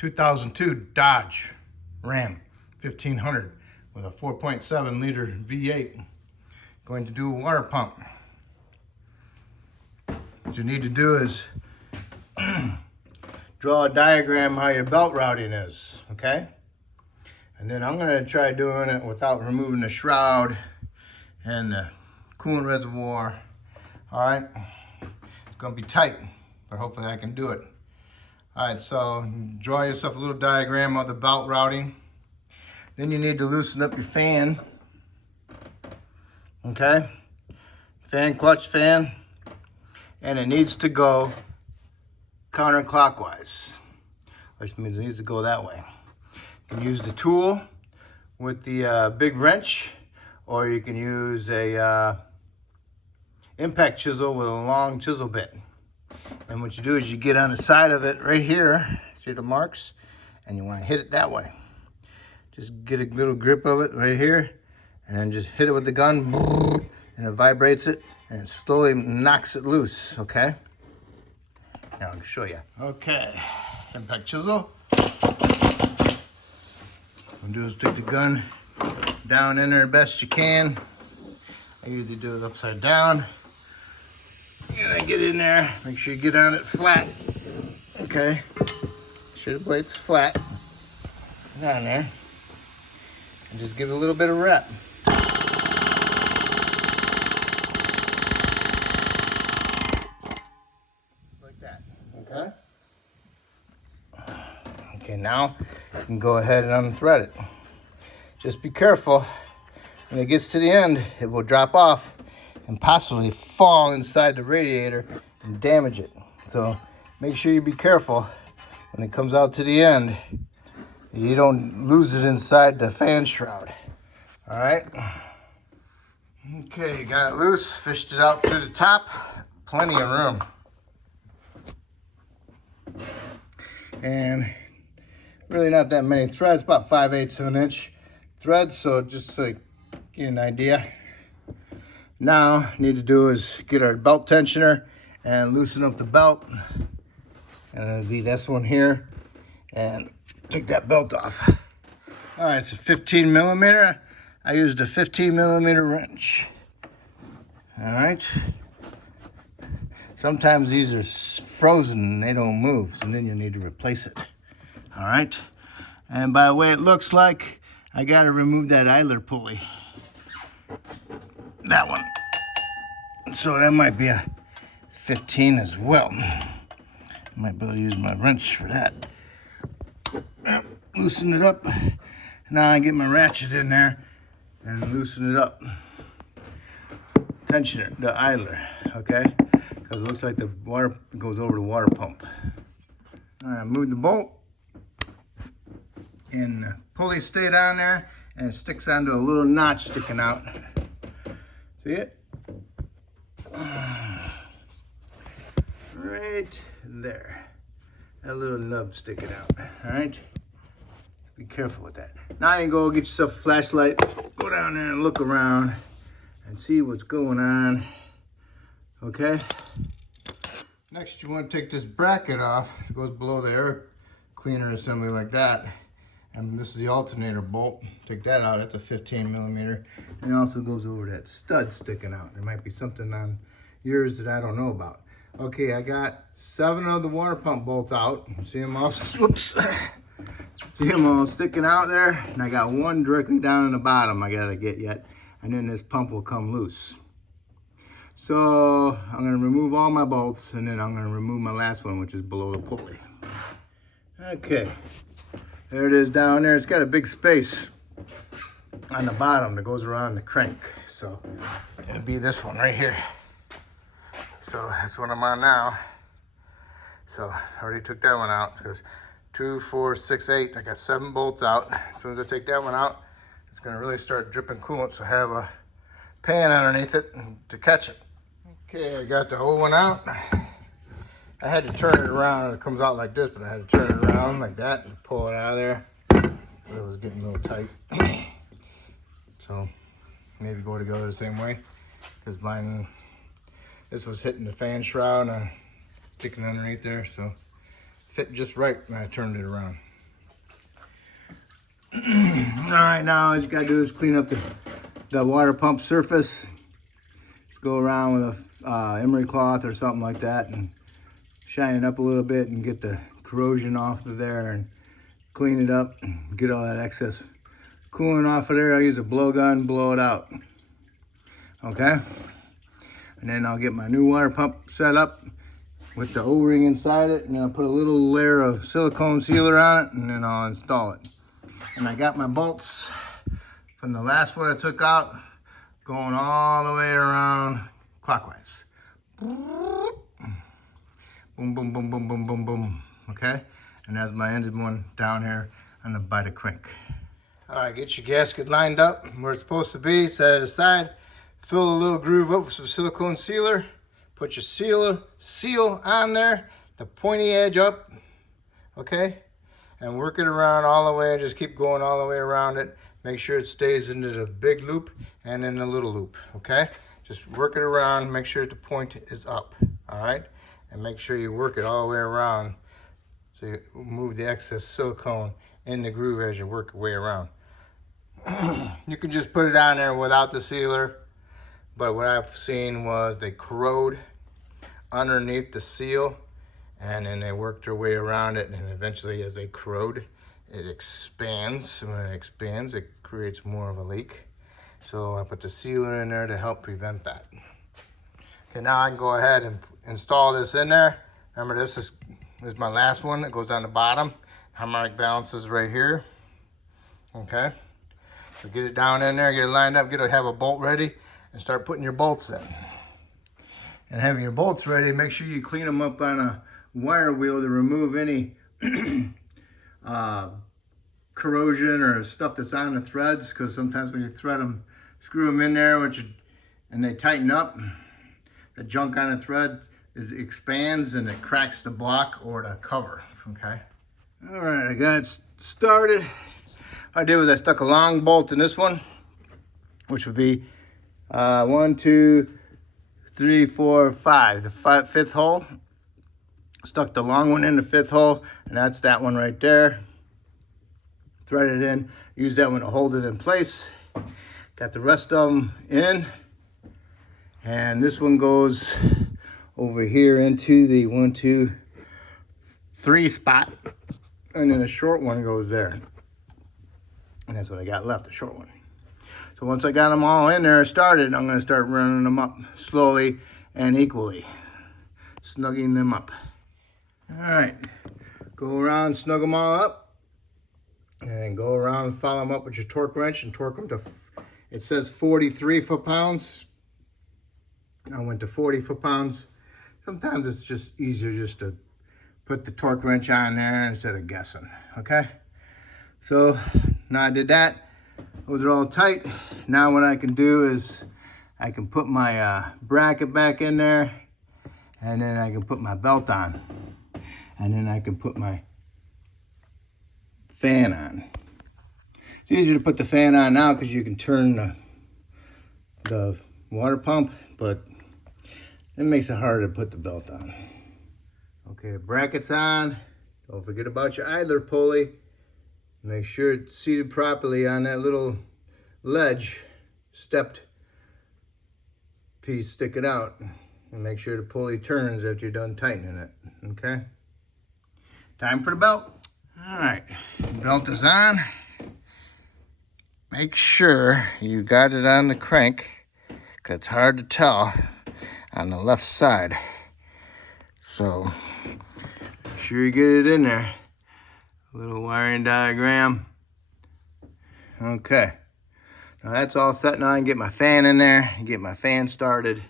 2002 Dodge Ram 1500 with a 4.7 liter V8. Going to do a water pump. What you need to do is draw a diagram how your belt routing is, okay? And then I'm gonna try doing it without removing the shroud and the coolant reservoir. All right, it's gonna be tight, but hopefully I can do it. All right, so draw yourself a little diagram of the belt routing. Then you need to loosen up your fan, okay? Fan, clutch fan, and it needs to go counterclockwise, which means it needs to go that way. You can use the tool with the big wrench, or you can use a impact chisel with a long chisel bit. And what you do is you get on the side of it right here, see the marks, and you want to hit it that way. Just get a little grip of it right here, and then just hit it with the gun, and it vibrates it, and it slowly knocks it loose, okay? Now I'll show you. Okay, impact chisel. What I'm gonna do is stick the gun down in there the best you can. I usually do it upside down. And then get in there, make sure you get on it flat. Okay, make sure the blade's flat. Down there. And just give it a little bit of rep. Like that, okay? Okay, now you can go ahead and unthread it. Just be careful. When it gets to the end, it will drop off and possibly fall inside the radiator and damage it. So make sure you be careful when it comes out to the end. You don't lose it inside the fan shroud. All right. Okay, got it loose, fished it out through the top. Plenty of room. And really not that many threads, about 5/8 of an inch threads. So just so you get an idea. Now, need to do is get our belt tensioner and loosen up the belt. And it'll be this one here. And take that belt off. All right, it's a 15 millimeter. I used a 15 millimeter wrench. All right. Sometimes these are frozen and they don't move, so then you need to replace it. All right. And by the way it looks like, I got to remove that idler pulley. That one. So that might be a 15 as well. I might be able to use my wrench for that. Loosen it up. Now I get my ratchet in there and loosen it up. Tension it, the idler, okay? Because it looks like the water goes over the water pump. All right, move the bolt. And the pulley stayed on there and it sticks onto a little notch sticking out. See it? Right there. That little nub sticking out, all right? Be careful with that. Now you can go get yourself a flashlight, go down there and look around and see what's going on, okay? Next, you want to take this bracket off. It goes below the air cleaner assembly like that. And this is the alternator bolt. Take that out, that's a 15 millimeter. And it also goes over that stud sticking out. There might be something on yours that I don't know about. Okay, I got 7 of the water pump bolts out. See them all, whoops. See them all sticking out there? And I got one directly down in the bottom I gotta get yet. And then this pump will come loose. So I'm gonna remove all my bolts and then I'm gonna remove my last one, which is below the pulley. Okay, there it is down there. It's got a big space on the bottom that goes around the crank. So it'll be this one right here. So that's what I'm on now. So I already took that one out. There's 2, 4, 6, 8. I got 7 bolts out. As soon as I take that one out, it's gonna really start dripping coolant. So I have a pan underneath it to catch it. Okay, I got the old one out. I had to turn it around. It comes out like this, but I had to turn it around like that and pull it out of there. It was getting a little tight. So maybe go together the same way, because mine, this was hitting the fan shroud and sticking underneath there, so fit just right when I turned it around. All right, now all you gotta do is clean up the water pump surface. Just go around with a emery cloth or something like that and shine it up a little bit and get the corrosion off of there and clean it up and get all that excess coolant off of there. I'll use a blowgun, blow it out. Okay? And then I'll get my new water pump set up with the O-ring inside it, and I'll put a little layer of silicone sealer on it, and then I'll install it. And I got my bolts from the last one I took out going all the way around clockwise. Boom, boom, boom, boom, boom, boom, boom. Okay? And that's my ended one down here on the by the crank. All right, get your gasket lined up where it's supposed to be, set it aside, fill a little groove up with some silicone sealer, put your seal on there, the pointy edge up, okay? And work it around all the way, just keep going all the way around it. Make sure it stays into the big loop and in the little loop, okay? Just work it around, make sure the point is up, all right? And make sure you work it all the way around so you move the excess silicone in the groove as you work your way around. You can just put it on there without the sealer, but what I've seen was they corrode underneath the seal, and then they work their way around it, and eventually as they corrode, it expands. When it expands, it creates more of a leak. So I put the sealer in there to help prevent that. Okay, now I can go ahead and install this in there. Remember, this is my last one that goes on the bottom. Harmonic balance is right here. Okay, so get it down in there, get it lined up, have a bolt ready, and start putting your bolts in. And having your bolts ready, make sure you clean them up on a wire wheel to remove any corrosion or stuff that's on the threads, because sometimes when you thread them, screw them in there, and they tighten up, the junk on the thread expands and it cracks the block or the cover, okay? All right, I got it started. What I did was I stuck a long bolt in this one, which would be 1, 2, 3, 4, 5, the fifth hole. Stuck the long one in the fifth hole, and that's that one right there. Thread it in, use that one to hold it in place. Got the rest of them in, and this one goes over here into the 1, 2, 3 spot, and then the short one goes there. And that's what I got left, the short one. So once I got them all in there started, I'm gonna start running them up slowly and equally, snugging them up. All right, go around, snug them all up, and then go around and follow them up with your torque wrench and torque them to, it says 43 foot-pounds. I went to 40 foot-pounds. Sometimes it's just easier just to put the torque wrench on there instead of guessing, okay? So now I did that. Those are all tight. Now what I can do is I can put my bracket back in there, and then I can put my belt on, and then I can put my fan on. It's easier to put the fan on now because you can turn the water pump, but it makes it harder to put the belt on. Okay, the bracket's on. Don't forget about your idler pulley. Make sure it's seated properly on that little ledge, stepped piece sticking out. And make sure the pulley turns after you're done tightening it, okay? Time for the belt. All right, belt is on. Make sure you got it on the crank, because it's hard to tell on the left side. So, make sure you get it in there. A little wiring diagram. Okay, now that's all set. Now I can get my fan in there and get my fan started.